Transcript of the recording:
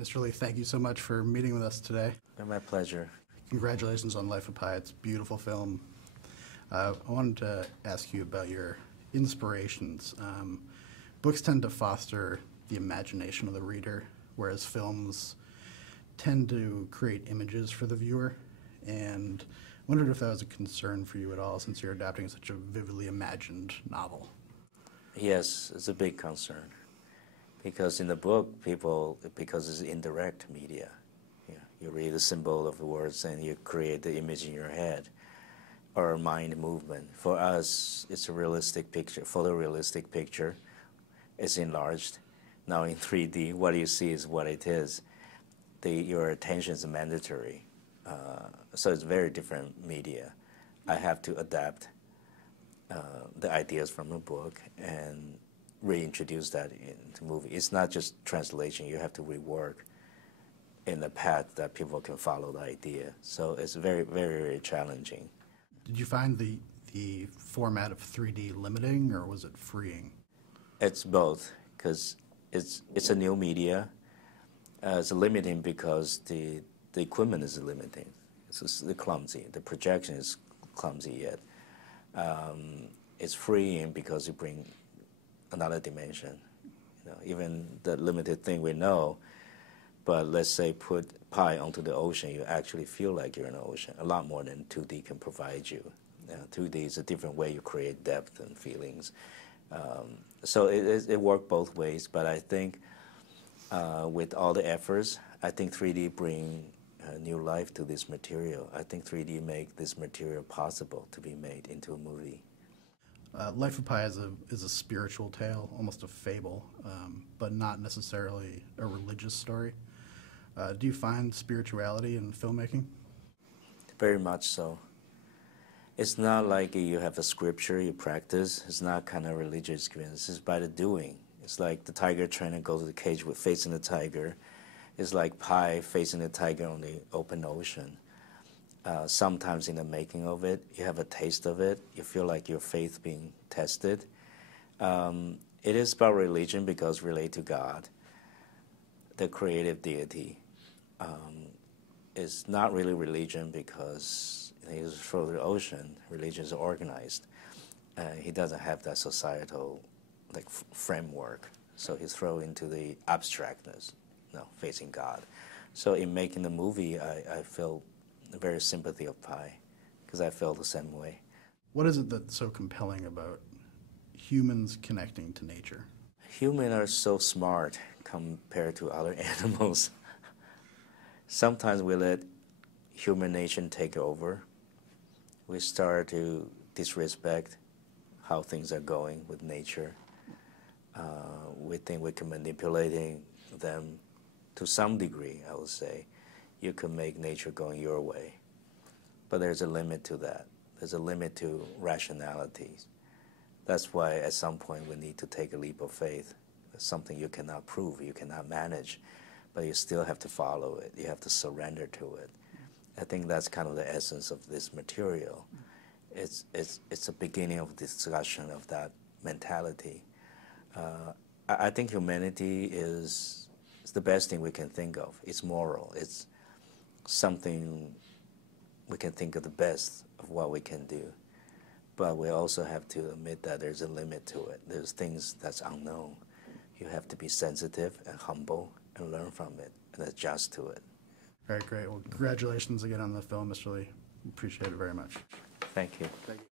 Mr. Lee, thank you so much for meeting with us today. My pleasure. Congratulations on Life of Pi. It's a beautiful film. I wanted to ask you about your inspirations. Books tend to foster the imagination of the reader, whereas films tend to create images for the viewer. And I wondered if that was a concern for you at all, since you're adapting such a vividly imagined novel. Yes, it's a big concern. Because in the book, because it's indirect media, you read the symbol of the words and you create the image in your head, or mind movement. For us, it's a realistic picture, photorealistic picture. It's enlarged. Now in 3D, what you see is what it is. Your attention is mandatory. So it's very different media. I have to adapt the ideas from a book and reintroduce that into movie. It's not just translation. You have to rework in a path that people can follow the idea. So it's very, very, very challenging. Did you find the format of 3D limiting, or was it freeing? It's both, because it's a new media. It's limiting because the equipment is limiting. It's clumsy. The projection is clumsy yet. It's freeing because you bring another dimension. Even the limited thing we know, but let's say put Pi onto the ocean, you actually feel like you're in the ocean, a lot more than 2D can provide you. 2D is a different way you create depth and feelings. So it worked both ways, but I think with all the efforts, I think 3D bring new life to this material. I think 3D make this material possible to be made into a movie. Life of Pi is a spiritual tale, almost a fable, but not necessarily a religious story. Do you find spirituality in filmmaking? Very much so. It's not like you have a scripture you practice. It's not kind of religious experience. It's by the doing. It's like the tiger trying to go to the cage with facing the tiger. It's like Pi facing the tiger on the open ocean. Sometimes in the making of it, you have a taste of it. You feel like your faith being tested. It is about religion because relate to God, the creative deity. It's not really religion because he's through the ocean. Religion is organized. He doesn't have that societal framework, so he's thrown into the abstractness, facing God. So in making the movie, I feel very sympathy of Pi, because I felt the same way. What is it that's so compelling about humans connecting to nature? Humans are so smart compared to other animals. Sometimes we let human nature take over. We start to disrespect how things are going with nature. We think we can manipulating them to some degree, I would say. You can make nature going your way. But there's a limit to that. There's a limit to rationality. That's why at some point we need to take a leap of faith. It's something you cannot prove, you cannot manage, but you still have to follow it. You have to surrender to it. I think that's kind of the essence of this material. It's a beginning of discussion of that mentality. I think humanity is the best thing we can think of. It's moral. It's something we can think of the best of what we can do. But we also have to admit that there's a limit to it. There's things that's unknown. You have to be sensitive and humble and learn from it and adjust to it. All right, great. Well, congratulations again on the film, Mr. Lee. Appreciate it very much. Thank you. Thank you.